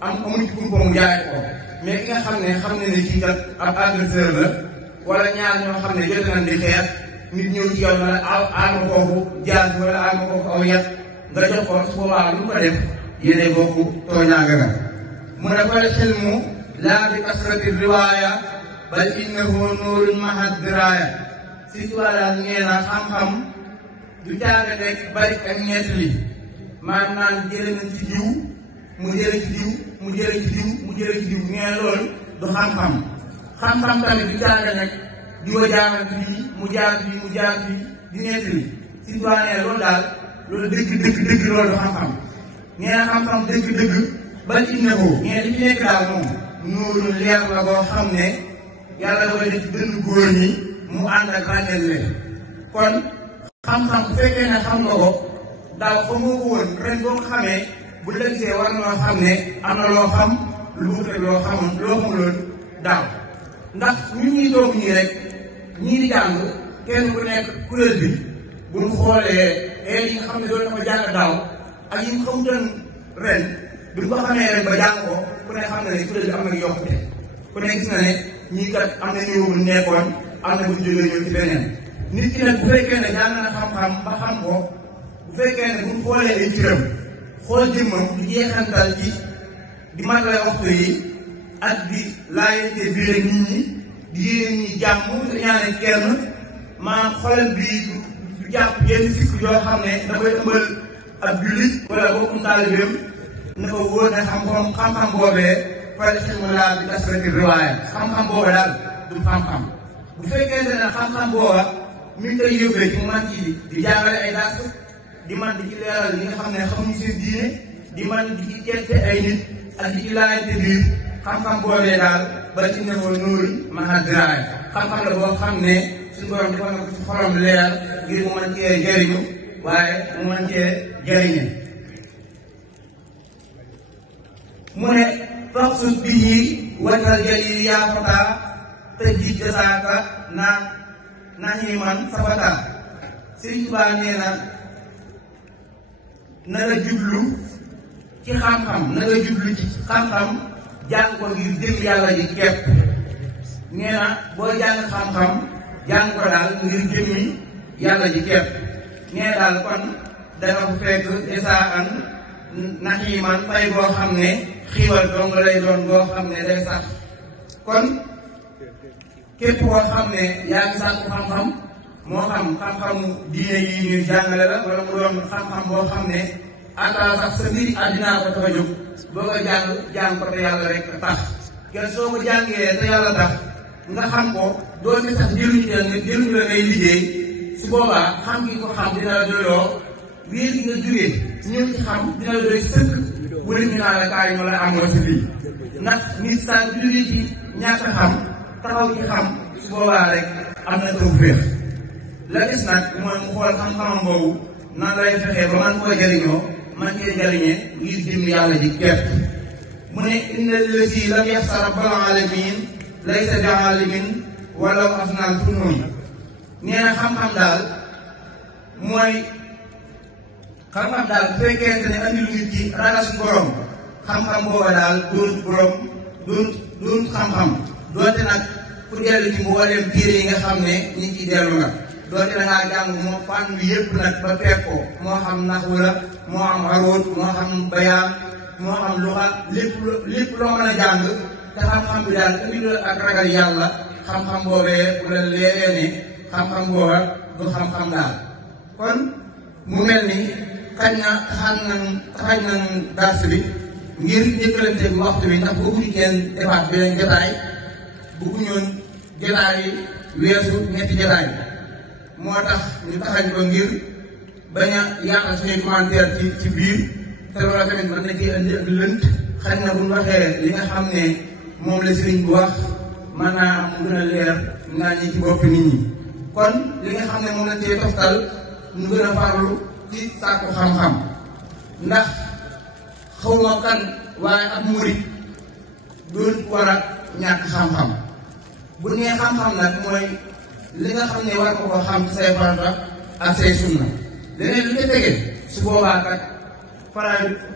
amuñ ci kumpa mu jaay ko mais ki nga xam ne kii kat ab agresseur la wala ñaar ñoo xam ne jot nañ di xeex nit ñëw ci yow na la aal ma kooku jaas wala aal ma kooku aw yat nga jox ko su boobaa lu ko def yéene bokku tooñaanga nga mu ne fal xilmu laa bi kasrati riwaaya bal innahu nuurun maha diraaya si tubaab ngee na xam-xam du jàng rek bari ak ñett li maanaam naan jële nañ ci diw mu jële ci diw mu jële ci diw mu jële ci diw ngee loolu du xam-xam xam-xam tamit du jàng rek di ko jaaral fii mu jaar fii mu jaar fii di ñett li si tubaab nee loolu daal loolu dëgg loolu du xam-xam ngee na xam-xam dëgg bal innahu ngee li fi nekk daal moom nuurun leer la boo xam ne yàlla da koy def ci dënn góor ñi mu ànd ak ràññeel leen kon xam-xam bu fekkee ne xam nga ko daaw xamoo ko woon ren boo ko xamee bu la gisee war na loo xam ne am na loo xam lu wute loo xamuloon daaw ndax ñun ñuy toog ñii rek ñii di jàng kenn ku nekk kuréel bi bu ñu xoolee yi nga xam ne doon na ko jàng daaw ak yi mu xamutoon ren bi ñu ko xamee ren ba jàng ko ku ne xam na ne kuréel bi am na yokkute ku ne gis na ne ñii kat am na niveau bu nekkoon am na bu ñu jógee ñëw ci beneen nit ki nag bu fekkee ne jàng na xam-xam ba xam ko bu fekkee ne bu ñu xoolee ay ciram xool jëmmam di jeexantal ci di matale waxtu yi ak di laajante biir nit ñi di yéene ñi jàmm te ñaane kenn maanaam xoolal bii du jàpp yenn sikk yoo xam ne dafay ëmbal ab jullit wala bokkum taalibeem ne ko wóor ne xam-xam boobee fal xilmu laa bi kasrati riwaaya xam-xam booba daal du xam-xam bu fekkee ne xam-xam booba mi ngi koy yóbbee ci mu man ci di jàngale ay dàq di man di ci leeral li nga xam ne xamuñu seen diine di man di ci tette ay nit ak di ci laajte biir xam-xam boobee daal bala ci newoon nuurun maha diraaya xam-xam la boo xam ne suñu borom dafa na ko ci xolam leer ngir mu mën cee jëriñu waaye mu mën cee jëriñe mu ne faqsud bihi wajhal jalil yaa fata te ji jasaaka na ñuy man safata Sëriñ Tuubaa nee na nga jublu ci xam-xam na nga jublu ci xam-xam jàng ko ngir jëm yàlla ji képp nee na boo jàng xam-xam jàng ko daal ngir jëmmi yàlla ji képp nee daal kon danga ko fekk desaan nax yi man fay boo xam ne xiiwal dong lay doon boo xam ne day sax kon képp koo xam ne yaa ngi sàkku xam-xam moo xam xam-xamu diine yi ñuy jàngale la wala mu doon xam-xam boo xam ne àndaal sax sa biir àddinaa ko tax a jóg boo ko jàng ko te yàlla rek tax kenn soo ko jàngee te yàlla tax nga xam ko doo ci sax jëluñu la ngay liggéey su boobaa xam gi ko xam dina la doyloo wéer gi nga jógee ñëw ci xam dina la doy sëkk wala ñu naa la kaay ma la amoo si lii ndax nit saa bu jógee ci ñàkk xam taxaw ci xam su boobaa rek am na tawfeex la des nag mooy mu xool xam-xamam boobu nan lay fexee ba man koo jëriñoo man cee jëriñee ngir jëm yàlla ji képp mu ne inna allati lam yaxsa rabbal alamin laysa bi alimin walaw afnal funun nee na xam-xam daal mooy xam-xam daal bu fekkente ne andi lu nit ci ragal suñu borom xam-xam booba daal doon xam-xam doonte nag ku dellu ci mbooleem téere yi nga xam ne ñi ciy dellu nag doonte da ngaa jàng moo fànn bi yëpp nag ba fekk ko moo xam naxwu la moo xam aroot moo xam bayaan moo xam luxa lépp loo mën a jàng te xam-xam bi daal indi la ak ragal yàlla xam-xam boobee bu la leeree ne xam-xam booba du xam-xam daal kon mu mel ni xañ nañ dars bi ngir njëkkalante bi waxtu bi ndax bëgguñu kenn defaat beneen jotaay bëgguñoon jotaay yi weesu ñetti jotaay moo tax ñu taxañ ko ngir bañ a yàqal suñuy commentaire ci biir te loolu tamit mën na ci indi ak lënt xañ na bu ñu waxee li nga xam ne moom la sëriñ bi wax mën naa am mu gën a leer naa ñi ci bopp nit ñi kon li nga xam ne moom lañ cee toftal ñu gën a farlu ci sàkku xam-xam ndax xawma kan waaye ab murit doon war a ñàkk xam-xam bu nee xam-xam nag mooy li nga xam ne war nga ko xam ci say farata ak say sunna leneen lu ca tege su boobaa kat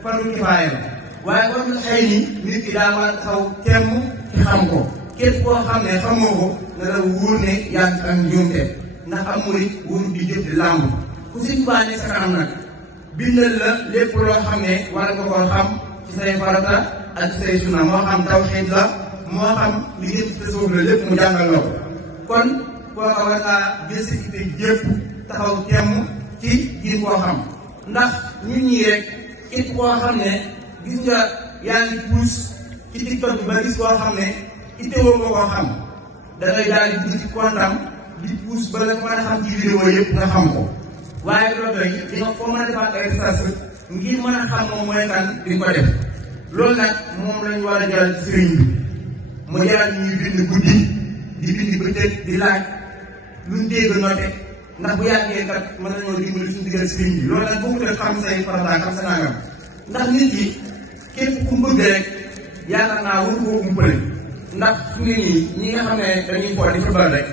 fardu kifaaya la waaye war na xëy ni nit ki daa war a taxaw temm ci xam ko képp koo xam ne xamoo ko na la wóor ne yaa ngi am njuumte ndax am murit wóor di jëf di làmb ku Sëñ Tuubaa ne sa kanam nag bindal la lépp loo xam ne war nga koo xam ci say farata ak ci say sunna moo xam tawhiid la moo xam li jëm ci tasawuf la lépp mu jàngal la ko kon kooka war ngaa jël sa itte jépp taxaw temm ci jiir koo xam ndax ñun ñii rek képp koo xam ne gis nga yaa ngi puus ci TikTok bi ba gis koo xam ne itte woo nga koo xam da ngay daal di dugg ci kontam di puus ba nga mën a xam ci vidéo yëpp nga xam ko waaye loolu doy dina ko mën a defaat ay recherche ngir mën a xam moom mooy kan di ko def loolu nag moom lañu war a jaral ci sëriñ bi mu jaral ñuy bind guddi di bind bëccëg di laaj luñ dégg noté ndax bu yàggee kat mën nañoo dimbali suñu digal sëriñ bi loolu nag boo ko def xam say farata xam sa nangam ndax nit yi képp ku bëgg rek yaakaar naa waru koo umpale ndax su ne nii ñi nga xam ne dañuy xool di football rek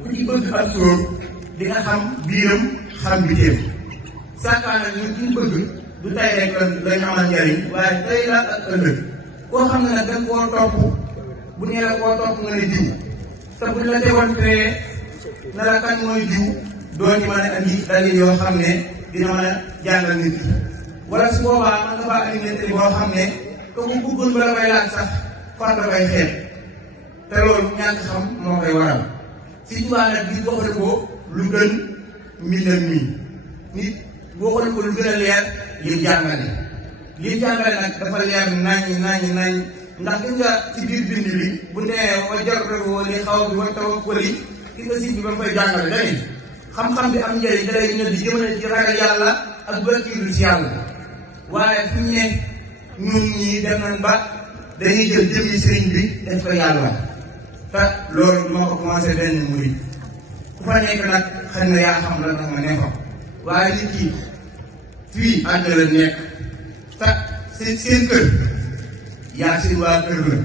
ku ci bëgg ak sóor di nga xam biiram xam bitéem sàkkaan nag ñun suñu bëgg du tay rek lañ amal njariñ waaye tey la ak ëllëg koo xam ne nag da nga koo topp bu nee la koo topp nga ne jiw te buñ la tegoon fee na la kan mooy jiw doo ci mën a andi dalil yoo xam ne dina mën a jàngal nit ki wala su boobaa man nga faa andi nettali boo xam ne que bu bëggoon ba la koy laaj sax fan la koy xeet te loolu ñàkk xam moo koy waral Sëñ Tuubaa nag gis waxale ko lu gën mbindam mi nit waxale ko lu gën a leer lim jàngale nag dafa leer nañ ndax gis nga ci biir bind bi bu nee wa jar rewoo li xaw bi wa tawakkuli ki nga si bi ba koy jàngale dani xam-xam bi am njëriñ da lay ñëw di jëmale ci ragal yàlla ak wàkkiilu ci yàlla waaye fu ñu ne ñun ñii dem nañ ba dañuy jël jëmmi sëriñ bi def ko yàlla te loolu moo ko commencé benn murid ku fa nekk nag xëy na yaa xam la tax nga ne ko waaye nit ki fii ànd la nekk te seen kër yaa seen waa kër la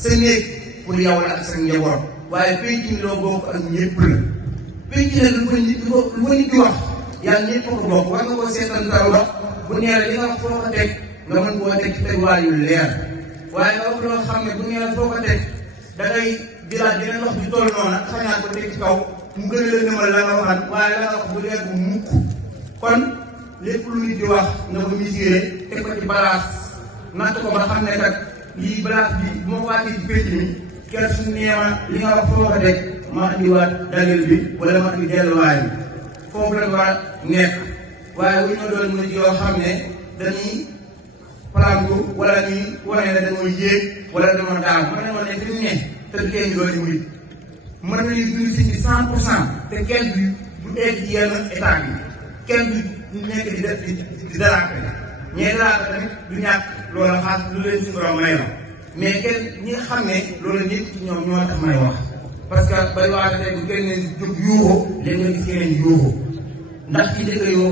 sa néeg pour yow la ak sa njaboot waaye penc mi loo bokk ak ñëpp la penc nag lu fa nit di wax yàlla ñëpp ko bokk war nga koo seetal taw la bu nee la li nga wax foo ko teg nga mën koo teg ci teguwaay yu leer waaye nga wax loo xam ne bu nee la foo ko teg da ngay jëlaat yeneen wax ju toll noonu xañaat ko teg ci kaw mu gën a la nëmal la nga waxaat waaye la nga wax bu leer bu mukk kon lépp lu nit di wax na ko mesuré teg ko ci balance natt ko ba xam ne kat lii balance bi moo ko wàccee ci pénc mi kenn su neema li nga wax foo ko teg ma indiwaat dalil bi wala ma indi delluwaay bi foofu la war a nekk waaye wu ñu doon mën yoo xam ne dañuy plantu wala ñuy wane ne dañoo yéeg wala dañoo daal mën nañoo ne fi mu ne te kenn doon murit mën nañu dund si ci 100% te kenn du egg ci yenn état bi kenn du nekk di def di daraate ñee daraate tamit du ñàkk loola xaas lu leen suñu borom may la mais kenn ñi nga xam ne loolu ñëpp ci ñoom ñoo tax may wax parce que bari waate tey bu kenn jóg yuuxu léegi nga gis keneen yuuxu ndax ci dëkk yoo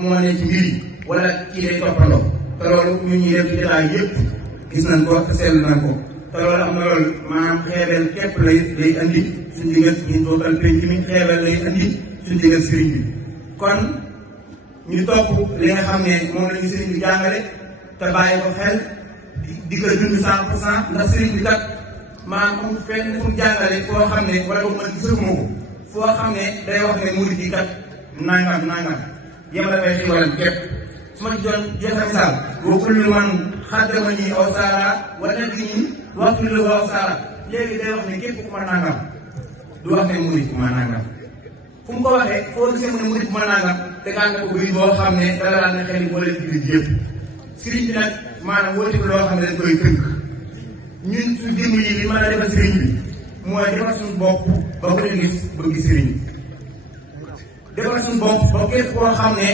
moo ne ci mbir yi wala kii day toppandoo te loolu ñun ñuy def ci détail yëpp gis nañ ko te seetlu nañ ko te loolu am na loolu maanaam xeebel képp lay andi suñu digal ñu bokkal penc mi xeebel lay andi suñu digal sëriñ bi kon ñu topp li nga xam ne moom la ñu sëriñ bi jàngale te bàyyi ko xel di ko dund 100% ndax sëriñ bi kat maanaam amul fenn fu mu jàngale foo xam ne wala boobu man gisaguma ko foo xam ne day wax ne murid yi kat nangam yem la fay xibaram képp su ma ci doon joxe misaal wa kullu man xaddama ñi aw saara wala di ñi waxtu la aw saara léegi day wax ne képp ku ma nangam du wax ne murid ku ma nangam fu mu ko waxee foo gisee mu ne murid ku ma nangam te nga ko bëri boo xam ne dara daan na xel yi boole jullit yëpp sëriñ bi nag maanaam woote bi loo xam ne dañ koy tënk ñun su jëmm yi li mën a defal sëriñ bi mooy defal suñu bopp ba ko gis bëgg sëriñ bi defal suñu bopp ba képp koo xam ne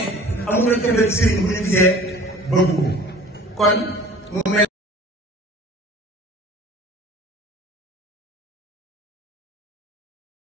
amul na cofeel sëriñ bu ñu gisee bëgg ko kon mu mel